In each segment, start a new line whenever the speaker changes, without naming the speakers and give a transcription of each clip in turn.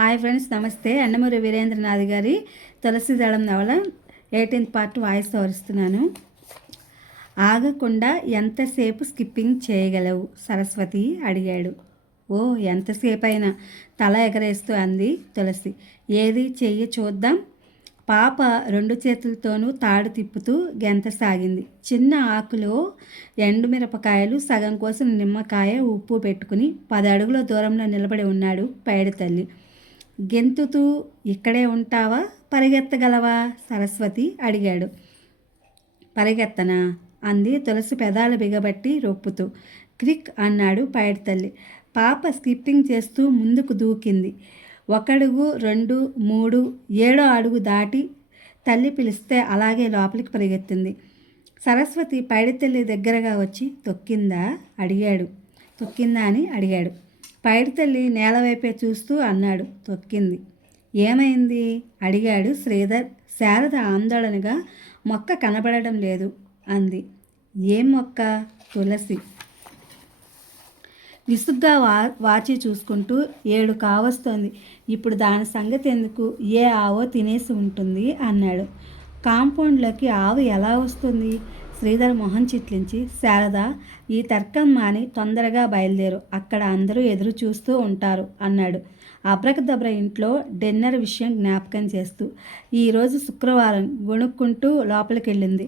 Hi friends నమస్తే. అన్నమూరి వీరేంద్రనాథ్ గారి తులసిదళం నవల ఎయిటీన్త్ పార్ట్ వాయిస్ వరుస్తున్నాను. ఆగకుండా ఎంతసేపు స్కిప్పింగ్ చేయగలవు? సరస్వతి అడిగాడు. ఓ ఎంతసేపు అయినా తల ఎగరేస్తూ అంది తులసి. ఏది చెయ్యి చూద్దాం? పాప రెండు చేతులతోనూ తాడు తిప్పుతూ గెంతసాగింది చిన్న ఆకులో ఎండుమిరపకాయలు సగం కోసం నిమ్మకాయ ఉప్పు పెట్టుకుని పది అడుగుల దూరంలో నిలబడి ఉన్నాడు పైడి తల్లి గెంతుతూ ఇక్కడే ఉంటావా? పరిగెత్తగలవా? సరస్వతి అడిగాడు. పరిగెత్తనా? అంది తులసి పెదాలు బిగబట్టి రొప్పుతూ. క్రిక్ అన్నాడు పైడి తల్లి. పాప స్కిప్పింగ్ చేస్తూ ముందుకు దూకింది. ఒకడుగు రెండు మూడు ఏడో అడుగు దాటి తల్లి పిలిస్తే అలాగే లోపలికి పరిగెత్తింది. సరస్వతి పైడి తల్లి దగ్గరగా వచ్చి తొక్కిందా? అడిగాడు. తొక్కిందా? అని అడిగాడు. పైడి తల్లి నేల వైపే చూస్తూ అన్నాడు. తొక్కింది. ఏమైంది? అడిగాడు శ్రీధర్. శారద ఆందోళనగా మొక్క కనబడడం లేదు అంది. ఏం మొక్క? తులసి. విసుగ్గా వా వాచి చూసుకుంటూ ఏడు కావస్తోంది. ఇప్పుడు దాని సంగతి ఎందుకు? ఏ ఆవో తినేసి ఉంటుంది అన్నాడు. కాంపౌండ్లోకి ఆవు ఎలా వస్తుంది? శ్రీధర్ మొహం చిట్లించి శారద ఈ తర్కం మాని తొందరగా బయలుదేరు అక్కడ అందరూ ఎదురు చూస్తూ ఉంటారు అన్నాడు. అబ్రకదబ్ర ఇంట్లో డిన్నర్ విషయం జ్ఞాపకం చేస్తూ ఈరోజు శుక్రవారం గొణుక్కుంటూ లోపలికెళ్ళింది.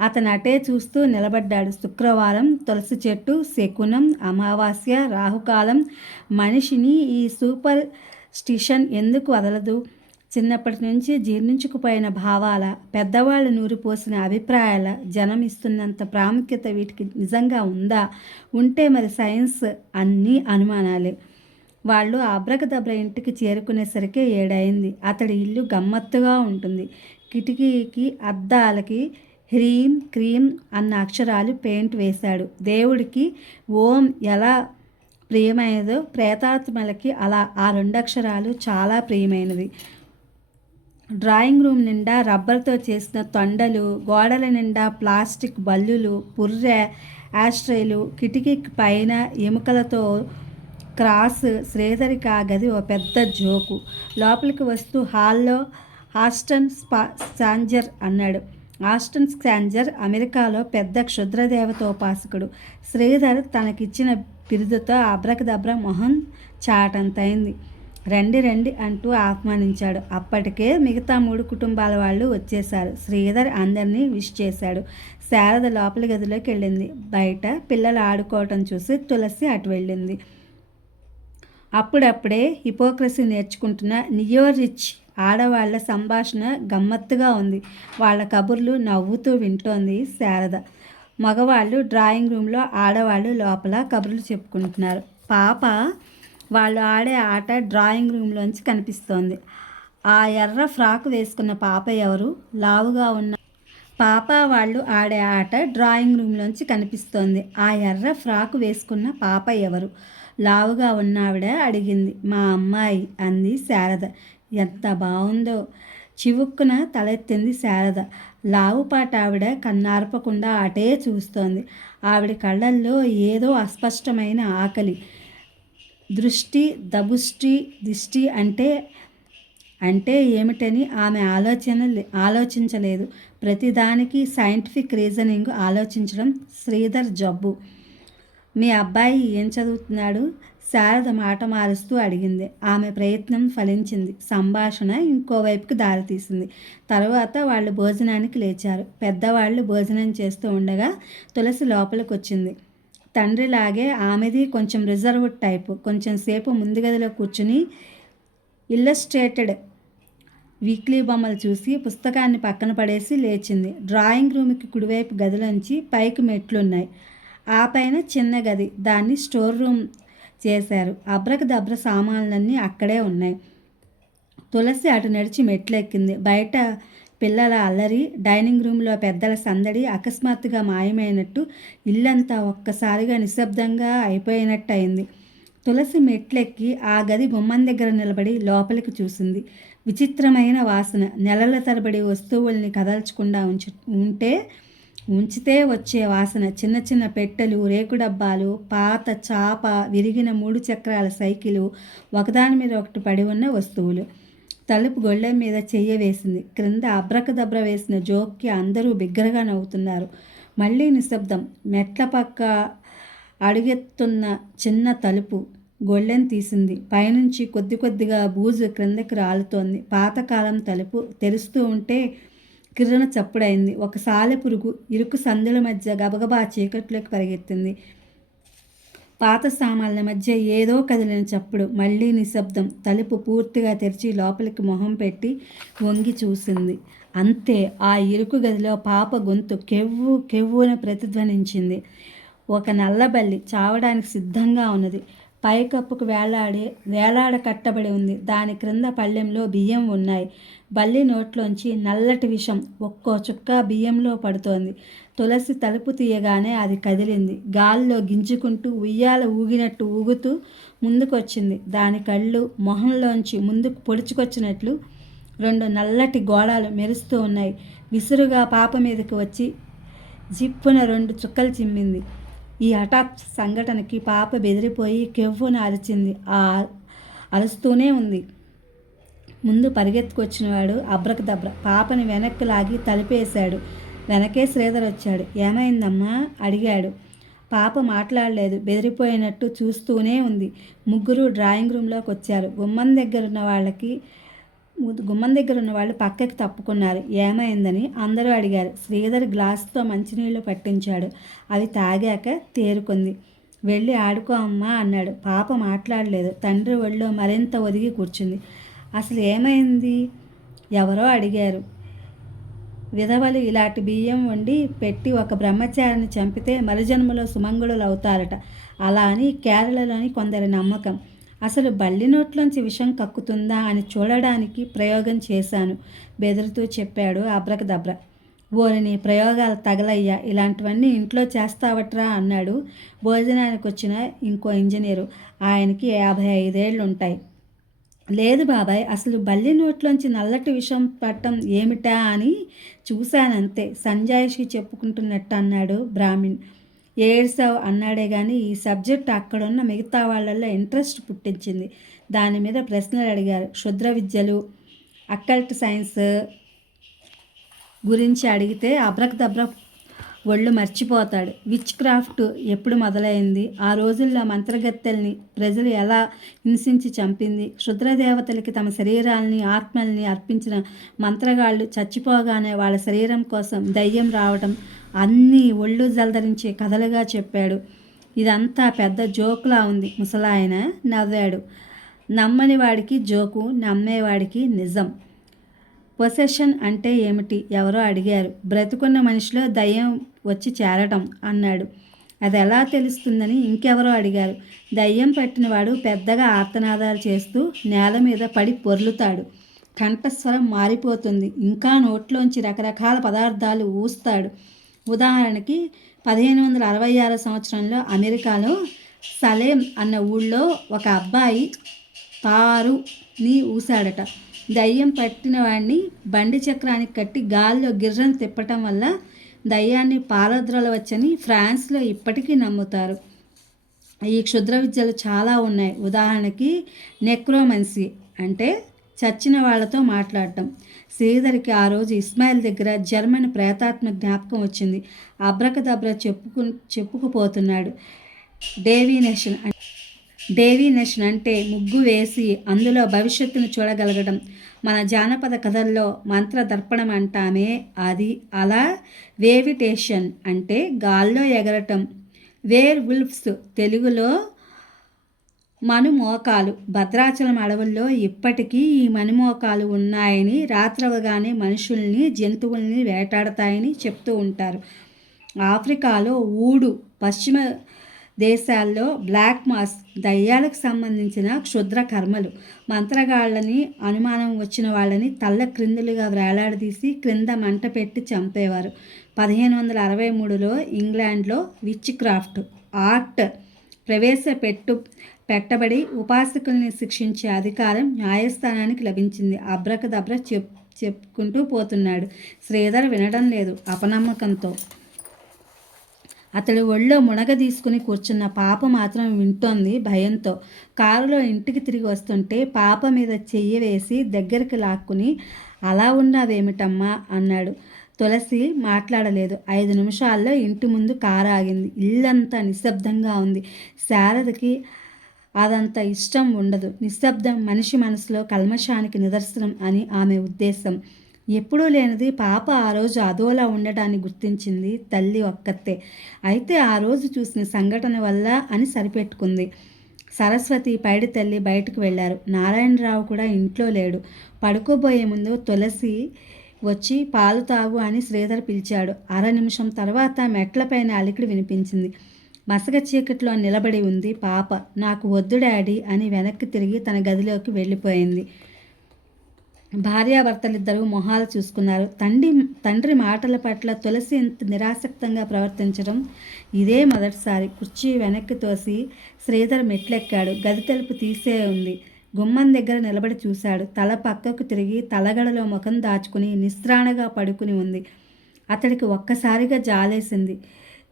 అతను అటే చూస్తూ నిలబడ్డాడు. శుక్రవారం తులసి చెట్టు శకునం అమావాస్య రాహుకాలం మనిషిని ఈ సూపర్ స్టిషన్ ఎందుకు వదలదు? చిన్నప్పటి నుంచి జీర్ణించుకుపోయిన భావాల పెద్దవాళ్ళు నూరిపోసిన అభిప్రాయాల జనం ఇస్తున్నంత ప్రాముఖ్యత వీటికి నిజంగా ఉందా? ఉంటే మరి సైన్స్ అన్నీ అనుమానాలే. వాళ్ళు అబ్రకదబ్ర ఇంటికి చేరుకునేసరికి ఏడైంది అతడి ఇల్లు గమ్మత్తుగా ఉంటుంది. కిటికీకి అద్దాలకి హ్రీం క్రీం అన్న అక్షరాలు పెయింట్ వేశాడు. దేవుడికి ఓం ఎలా ప్రియమైనదో ప్రేతాత్మలకి అలా ఆ రెండు అక్షరాలు చాలా ప్రియమైనవి. డ్రాయింగ్ రూమ్ నిండా రబ్బర్తో చేసిన తొండలు గోడల నిండా ప్లాస్టిక్ బల్లులు పుర్రె యాస్ట్రేలు కిటికీ పైన ఎముకలతో క్రాస్ శ్రీధరి కాగది గది ఓ పెద్ద జోకు. లోపలికి వస్తూ హాల్లో హాస్టన్ స్పా సాంజర్ అన్నాడు. ఆస్టన్ స్కాంజర్ అమెరికాలో పెద్ద క్షుద్రదేవతోపాసకుడు శ్రీధర్ తనకిచ్చిన బిరుదుతో అబ్రకదబ్ర మొహం చాటంతైంది. రండి రండి అంటూ ఆహ్వానించాడు. అప్పటికే మిగతా మూడు కుటుంబాల వాళ్ళు వచ్చేశారు. శ్రీధర్ అందరినీ విష్ చేశాడు. శారద లోపలి గదిలోకి వెళ్ళింది. బయట పిల్లలు ఆడుకోవటం చూసి తులసి అటు వెళ్ళింది. అప్పుడప్పుడే హిపోక్రసీ నేర్చుకుంటున్న నియో రిచ్ ఆడవాళ్ళ సంభాషణ గమ్మత్తుగా ఉంది. వాళ్ళ కబుర్లు నవ్వుతూ వింటోంది శారద. మగవాళ్ళు డ్రాయింగ్ రూమ్లో ఆడవాళ్ళు లోపల కబుర్లు చెప్పుకుంటున్నారు. పాప వాళ్ళు ఆడే ఆట డ్రాయింగ్ రూమ్లోంచి కనిపిస్తోంది. ఆ ఎర్ర ఫ్రాక్ వేసుకున్న పాప ఎవరు? లావుగా ఉన్న పాప వాళ్ళు ఆడే ఆట డ్రాయింగ్ రూమ్లోంచి కనిపిస్తోంది. ఆ ఎర్ర ఫ్రాక్ వేసుకున్న పాప ఎవరు? లావుగా ఉన్నావిడ అడిగింది. మా అమ్మాయి అంది శారద. ఎంత బాగుందో చివుక్కున తలెత్తింది శారద. లావుపాట ఆవిడ కన్నార్పకుండా అటే చూస్తోంది. ఆవిడ కళ్ళల్లో ఏదో అస్పష్టమైన ఆకలి. దృష్టి దబుష్టి దిష్టి అంటే అంటే ఏమిటని ఆమె ఆలోచన ఆలోచించలేదు. ప్రతిదానికి సైంటిఫిక్ రీజనింగ్ ఆలోచించడం శ్రీధర్ జబ్బు. మీ అబ్బాయి ఏం చదువుతున్నాడు? శారద మాట మారుస్తూ అడిగింది. ఆమె ప్రయత్నం ఫలించింది. సంభాషణ ఇంకోవైపుకి దారితీసింది. తర్వాత వాళ్ళు భోజనానికి లేచారు. పెద్దవాళ్ళు భోజనం చేస్తూ ఉండగా తులసి లోపలికి వచ్చింది తండ్రిలాగే ఆమెది కొంచెం రిజర్వ్డ్ టైపు కొంచెం సేపు ముందు గదిలో కూర్చుని ఇల్లస్ట్రేటెడ్ వీక్లీ బొమ్మలు చూసి పుస్తకాన్ని పక్కన పడేసి లేచింది. డ్రాయింగ్ రూమ్కి కుడివైపు గదిలోంచి పైకి మెట్లున్నాయి. ఆ పైన చిన్న గది దాన్ని స్టోర్ రూమ్ చేశారు. అబ్రకదబ్ర సామాన్లన్నీ అక్కడే ఉన్నాయి. తులసి అటు నడిచి మెట్లెక్కింది. బయట పిల్లల అల్లరి డైనింగ్ రూమ్లో పెద్దల సందడి అకస్మాత్తుగా మాయమైనట్టు ఇల్లంతా ఒక్కసారిగా నిశ్శబ్దంగా అయిపోయినట్టు అయింది తులసి మెట్లెక్కి ఆ గది బొమ్మం దగ్గర నిలబడి లోపలికి చూసింది. విచిత్రమైన వాసన నెలల తరబడి వస్తువుల్ని కదల్చకుండా ఉంచు ఉంటే ఉంచితే వచ్చే వాసన చిన్న చిన్న పెట్టెలు రేకు డబ్బాలు పాత చాప విరిగిన మూడు చక్రాల సైకిలు ఒకదాని మీద ఒకటి పడి ఉన్న వస్తువులు. తలుపు గొళ్ళెం మీద చెయ్య వేసింది. క్రింద అబ్రకదబ్ర వేసిన జోక్కి అందరూ బిగ్గరగా నవ్వుతున్నారు. మళ్ళీ నిశ్శబ్దం. మెట్ల పక్క అడుగెత్తున్న చిన్న తలుపు గొళ్ళెం తీసింది. పైనుంచి కొద్ది కొద్దిగా బూజు క్రిందకి రాలుతోంది. పాతకాలం తలుపు తెరుస్తూ ఉంటే కిర్రన చప్పుడైంది. ఒక సాలెపురుగు ఇరుకు సందుల మధ్య గబగబా చీకట్లోకి పరిగెత్తింది. పాత సామాన్ల మధ్య ఏదో కదిలిన చప్పుడు మళ్ళీ నిశ్శబ్దం. తలుపు పూర్తిగా తెరిచి లోపలికి మొహం పెట్టి వంగి చూసింది. అంతే ఆ ఇరుకు గదిలో పాప గొంతు కెవ్వు కెవ్వున ప్రతిధ్వనించింది. ఒక నల్లబల్లి చావడానికి సిద్ధంగా ఉన్నది. పైకప్పుకు వేలాడి వేలాడ కట్టబడి ఉంది. దాని క్రింద పళ్ళెంలో బియ్యం ఉన్నాయి. బల్లి నోట్లోంచి నల్లటి విషం ఒక్కో చుక్క బియ్యంలో పడుతోంది. తులసి తలుపు తీయగానే అది కదిలింది. గాల్లో గింజుకుంటూ ఉయ్యాల ఊగినట్టు ఊగుతూ ముందుకొచ్చింది. దాని కళ్ళు మొహంలోంచి ముందుకు పొడుచుకొచ్చినట్లు రెండు నల్లటి గోళాలు మెరుస్తూ ఉన్నాయి. విసురుగా పాప మీదకి వచ్చి జిప్పున రెండు చుక్కలు చిమ్మింది. ఈ హఠాత్ సంఘటనకి పాప బెదిరిపోయి కెవ్వున అరిచింది. ఆ అరుస్తూనే ఉంది. ముందు పరిగెత్తుకొచ్చినవాడు అబ్రక దబ్ర పాపని వెనక్కి లాగి తలిపేశాడు. వెనకే శ్రీధర్ వచ్చాడు. ఏమైందమ్మా? అడిగాడు. పాప మాట్లాడలేదు. బెదిరిపోయినట్టు చూస్తూనే ఉంది. ముగ్గురు డ్రాయింగ్ రూమ్లోకి వచ్చారు గుమ్మం దగ్గర ఉన్న వాళ్ళకి గుమ్మం దగ్గర ఉన్న వాళ్ళు పక్కకి తప్పుకున్నారు. ఏమైందని అందరూ అడిగారు. శ్రీధర్ గ్లాస్తో మంచినీళ్ళు పట్టించాడు. అవి తాగాక తేరుకుంది. వెళ్ళి ఆడుకో అమ్మా అన్నాడు. పాప మాట్లాడలేదు. తండ్రి ఒళ్ళో మరింత ఒదిగి కూర్చుంది. అసలు ఏమైంది? ఎవరో అడిగారు. విధవలు ఇలాంటి బియ్యం వండి పెట్టి ఒక బ్రహ్మచారిని చంపితే మరుజన్మలో సుమంగుళులు అవుతారట అలా అని కేరళలోని కొందరి నమ్మకం. అసలు బల్లి నోట్లోంచి విషం కక్కుతుందా అని చూడడానికి ప్రయోగం చేశాను బెదురుతూ చెప్పాడు అబ్రకదబ్ర. ఓరిని ప్రయోగాలు తగలయ్యా ఇలాంటివన్నీ ఇంట్లో చేస్తావట్రా అన్నాడు. భోజనానికి వచ్చిన ఇంకో ఇంజనీరు. ఆయనకి యాభై ఐదేళ్ళు ఉంటాయి లేదు బాబాయ్ అసలు బల్లి నోట్లోంచి నల్లటి విషం పట్టం ఏమిటా అని చూశానంతే సంజాయిషి చెప్పుకుంటున్నట్టు అన్నాడు బ్రాహ్మిణ్. ఏడ్సావు అన్నాడే కానీ ఈ సబ్జెక్ట్ అక్కడున్న మిగతా వాళ్ళల్లో ఇంట్రెస్ట్ పుట్టించింది. దాని మీద ప్రశ్నలు అడిగారు. క్షుద్ర విద్యలు అక్కల్ట్ సైన్స్ గురించి అడిగితే అబ్రక్దబ్ర ఒళ్ళు మర్చిపోతాడు. విచ్ క్రాఫ్ట్ ఎప్పుడు మొదలైంది? ఆ రోజుల్లో మంత్రగత్తెల్ని ప్రజలు ఎలా హింసించి చంపింది? క్షుద్రదేవతలకి తమ శరీరాల్ని ఆత్మల్ని అర్పించిన మంత్రగాళ్ళు చచ్చిపోగానే వాళ్ళ శరీరం కోసం దయ్యం రావటం అన్నీ ఒళ్ళు జలధరించే కథలుగా చెప్పాడు. ఇదంతా పెద్ద జోకులా ఉంది. ముసలాయన నవ్వాడు. నమ్మని వాడికి జోకు నమ్మేవాడికి నిజం. పొసెషన్ అంటే ఏమిటి? ఎవరో అడిగారు. బ్రతుకున్న మనిషిలో దయ్యం వచ్చి చేరటం అన్నాడు. అది ఎలా తెలుస్తుందని ఇంకెవరో అడిగారు. దయ్యం పట్టినవాడు పెద్దగా ఆర్తనాదాలు చేస్తూ నేల మీద పడి పొర్లుతాడు. కంఠస్వరం మారిపోతుంది. ఇంకా నోట్లోంచి రకరకాల పదార్థాలు ఊస్తాడు. ఉదాహరణకి పదిహేను వందల అరవై ఆరు సంవత్సరంలో అమెరికాలో సలేం అన్న ఊళ్ళో ఒక అబ్బాయి తారుని ఊసాడట దయ్యం పట్టిన వాడిని బండి చక్రానికి కట్టి గాల్లో గిర్రను తిప్పటం వల్ల దయ్యాన్ని పాలద్రలవచ్చని ఫ్రాన్స్లో ఇప్పటికీ నమ్ముతారు. ఈ క్షుద్ర విద్యలు చాలా ఉన్నాయి. ఉదాహరణకి నెక్రోమన్సీ అంటే చచ్చిన వాళ్ళతో మాట్లాడటం. శ్రీధర్కి ఆ రోజు ఇస్మాయిల్ దగ్గర జర్మన్ ప్రేతాత్మ జ్ఞాపకం వచ్చింది. అబ్రకదబ్ర చెప్పుకు చెప్పుకుపోతున్నాడు. డేవినేషన్ డేవినేషన్ అంటే ముగ్గు వేసి అందులో భవిష్యత్తును చూడగలగడం. మన జానపద కథల్లో మంత్ర దర్పణం అంటామే అది. అలా వేవిటేషన్ అంటే గాల్లో ఎగరటం. వేర్ వుల్ఫ్స్ తెలుగులో మనుమోకాలు. భద్రాచలం అడవుల్లో ఇప్పటికీ ఈ మనుమోకాలు ఉన్నాయని రాత్రవగానే మనుషుల్ని జంతువుల్ని వేటాడతాయని చెప్తూ ఉంటారు. ఆఫ్రికాలో ఊడు పశ్చిమ దేశాల్లో బ్లాక్ మాస్ దయ్యాలకు సంబంధించిన క్షుద్ర కర్మలు. మంత్రగాళ్ళని అనుమానం వచ్చిన వాళ్ళని తల్ల క్రిందులుగా వేలాడదీసి క్రింద మంట పెట్టి చంపేవారు. పదిహేను వందల అరవై మూడులో ఇంగ్లాండ్లో విచ్ క్రాఫ్ట్ ఆర్ట్ ప్రవేశపెట్టు పెట్టబడి ఉపాసకుల్ని శిక్షించే అధికారం న్యాయస్థానానికి లభించింది. అబ్రకదబ్ర చెప్ చెప్పుకుంటూ పోతున్నాడు. శ్రీధర్ వినడం లేదు అపనమ్మకంతో. అతడి ఒళ్ళో మునగ తీసుకుని కూర్చున్న పాప మాత్రం వింటోంది భయంతో. కారులో ఇంటికి తిరిగి వస్తుంటే పాప మీద చెయ్యి వేసి దగ్గరికి లాక్కుని అలా ఉన్నావేమిటమ్మా? అన్నాడు. తులసి మాట్లాడలేదు. ఐదు నిమిషాల్లో ఇంటి ముందు కారు ఆగింది. ఇల్లంతా నిశ్శబ్దంగా ఉంది. శారదకి అదంత ఇష్టం ఉండదు. నిశ్శబ్దం మనిషి మనసులో కల్మషానికి నిదర్శనం అని ఆమె ఉద్దేశం. ఎప్పుడూ లేనిది పాప ఆ రోజు అదోలా ఉండటాన్ని గుర్తించింది తల్లి ఒక్కతే. అయితే ఆ రోజు చూసిన సంఘటన వల్ల అని సరిపెట్టుకుంది. సరస్వతి పైడి తల్లి బయటకు వెళ్ళారు. నారాయణరావు కూడా ఇంట్లో లేడు. పడుకోబోయే ముందు తులసి వచ్చి పాలు తాగు అని శ్రీధర్ పిలిచాడు. అర నిమిషం తర్వాత మెట్లపైన అలికిడి వినిపించింది. మసగ చీకట్లో నిలబడి ఉంది. పాప నాకు వద్దు డాడీ అని వెనక్కి తిరిగి తన గదిలోకి వెళ్ళిపోయింది. భార్యాభర్తలిద్దరూ మొహాలు చూసుకున్నారు. తండ్రి తండ్రి మాటల పట్ల తులసి ఇంత నిరాసక్తంగా ప్రవర్తించడం ఇదే మొదటిసారి. కుర్చీ వెనక్కి తోసి శ్రీధర్ మెట్లెక్కాడు. గది తలుపు తీసే ఉంది. గుమ్మం దగ్గర నిలబడి చూశాడు. తల పక్కకు తిరిగి తలగడలో ముఖం దాచుకుని నిస్త్రాణగా పడుకుని ఉంది. అతడికి ఒక్కసారిగా జాలేసింది.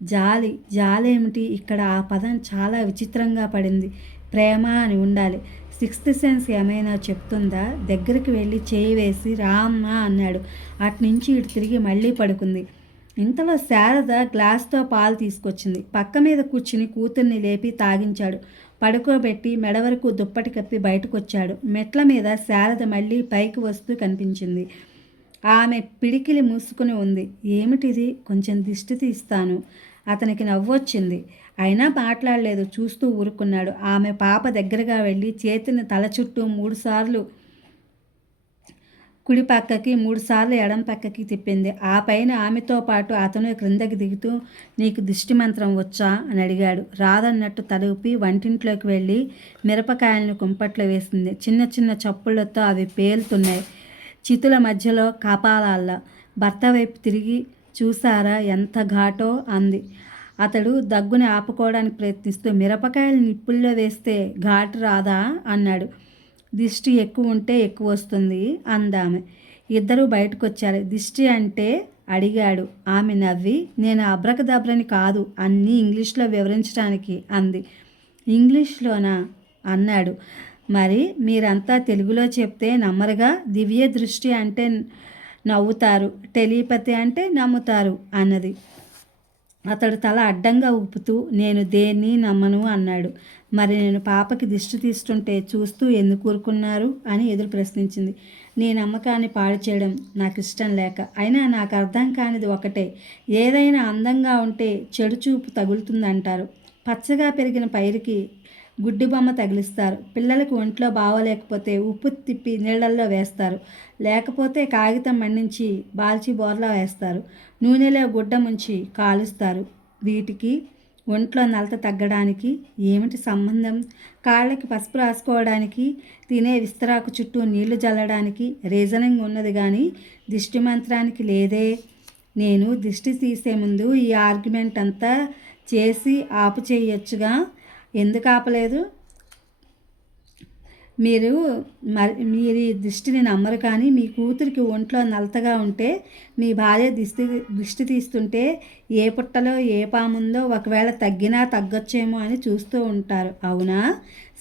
జాలి జాలేమిటి ఇక్కడ ఆ పదం చాలా విచిత్రంగా పడింది. ప్రేమ అని ఉండాలి. సిక్స్త్ సెన్స్ ఏమైనా చెప్తుందా? దగ్గరికి వెళ్ళి చేయి వేసి రామ్మా అన్నాడు. అట్నుంచి ఇటు తిరిగి మళ్ళీ పడుకుంది. ఇంతలో శారద గ్లాస్తో పాలు తీసుకొచ్చింది. పక్క మీద కూర్చుని కూతుర్ని లేపి తాగించాడు. పడుకోబెట్టి మెడ వరకు దుప్పటి కప్పి బయటకొచ్చాడు. మెట్ల మీద శారద మళ్ళీ పైకి వస్తూ కనిపించింది. ఆమె పిడికిలి మూసుకుని ఉంది. ఏమిటిది? కొంచెం దిష్టి తీస్తాను. అతనికి నవ్వొచ్చింది. అయినా మాట్లాడలేదు. చూస్తూ ఊరుకున్నాడు. ఆమె పాప దగ్గరగా వెళ్ళి చేతిని తల చుట్టూ మూడుసార్లు కుడి పక్కకి మూడుసార్లు ఎడం పక్కకి తిప్పింది. ఆ పైన ఆమెతో పాటు అతను క్రిందకి దిగుతూ నీకు దిష్టి మంత్రం వచ్చా? అని అడిగాడు. రాదన్నట్టు తలూపి వంటింట్లోకి వెళ్ళి మిరపకాయలను కుంపట్లో వేసింది. చిన్న చిన్న చప్పుళ్ళతో అవి పేలుతున్నాయి. చితుల మధ్యలో కాపాలాల్లా. భర్త వైపు తిరిగి చూసారా ఎంత ఘాటో అంది. అతడు దగ్గుని ఆపుకోవడానికి ప్రయత్నిస్తూ మిరపకాయలు నిప్పుల్లో వేస్తే ఘాటు రాదా అన్నాడు. దిష్టి ఎక్కువ ఉంటే ఎక్కువ వస్తుంది అందామె. ఇద్దరు బయటకు వచ్చారు దిష్టి అంటే అడిగాడు. ఆమె నవ్వి నేను అబ్రకదబ్రని కాదు అన్నీ ఇంగ్లీష్లో వివరించడానికి అంది. ఇంగ్లీష్లోనా? అన్నాడు. మరి మీరంతా తెలుగులో చెప్తే నమ్మరుగా దివ్య దృష్టి అంటే నవ్వుతారు టెలిపతి అంటే నమ్ముతారు అన్నది. అతడు తల అడ్డంగా ఊపుతూ నేను దేన్ని నమ్మను అన్నాడు. మరి నేను పాపకి దిష్టి తీస్తుంటే చూస్తూ ఎందుకు ఊరుకున్నారు అని ఎదురు ప్రశ్నించింది. నీ నమ్మకాన్ని పాడు చేయడం నాకు ఇష్టం లేక. అయినా నాకు అర్థం కానిది ఒకటే. ఏదైనా అందంగా ఉంటే చెడు చూపు తగులుతుందంటారు. పచ్చగా పెరిగిన పైరుకి గుడ్డి బొమ్మ తగిలిస్తారు. పిల్లలకు ఒంట్లో బాగోలేకపోతే ఉప్పు తిప్పి నీళ్ళల్లో వేస్తారు. లేకపోతే కాగితం మండించి బాల్చి బోర్లా వేస్తారు. నూనెలో గుడ్డ ముంచి కాలుస్తారు. వీటికి ఒంట్లో నలత తగ్గడానికి ఏమిటి సంబంధం? కాళ్ళకి పసుపు రాసుకోవడానికి తినే విస్తరాకు చుట్టూ నీళ్ళు చల్లడానికి రీజనింగ్ ఉన్నది కానీ దిష్టి మంత్రానికి లేదే. నేను దిష్టి తీసే ముందు ఈ ఆర్గ్యుమెంట్ అంతా చేసి ఆపు చేయొచ్చుగా ఎందుకు ఆపలేదు? మీరు మరి మీరు ఈ దృష్టిని నమ్మరు కానీ మీ కూతురికి ఒంట్లో నలతగా ఉంటే మీ భార్య దిష్టి దృష్టి తీస్తుంటే ఏ పుట్టలో ఏ పాముందో ఒకవేళ తగ్గినా తగ్గొచ్చేమో అని చూస్తూ ఉంటారు. అవునా?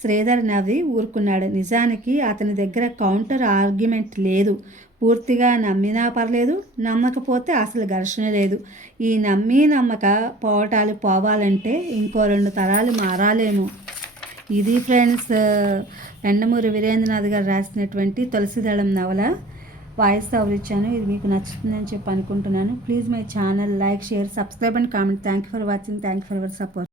శ్రీధర్ నవ్వి ఊరుకున్నాడు. నిజానికి అతని దగ్గర కౌంటర్ ఆర్గ్యుమెంట్ లేదు. పూర్తిగా నమ్మినా పర్లేదు నమ్మకపోతే అసలు ఘర్షణ లేదు. ఈ నమ్మి నమ్మక పోవటాలు పోవాలంటే ఇంకో రెండు తరాలు మారాలేమో. ఇది ఫ్రెండ్స్ ఎండమూరి వీరేంద్రనాథ్ గారు రాసినటువంటి తులసిదళం నవల వాయిస్ ఓవర్ ఇచ్చాను. ఇది మీకు నచ్చుతుందని చెప్పి అనుకుంటున్నాను. Please my channel like share subscribe and comment. Thank you for watching. Thank you for your support.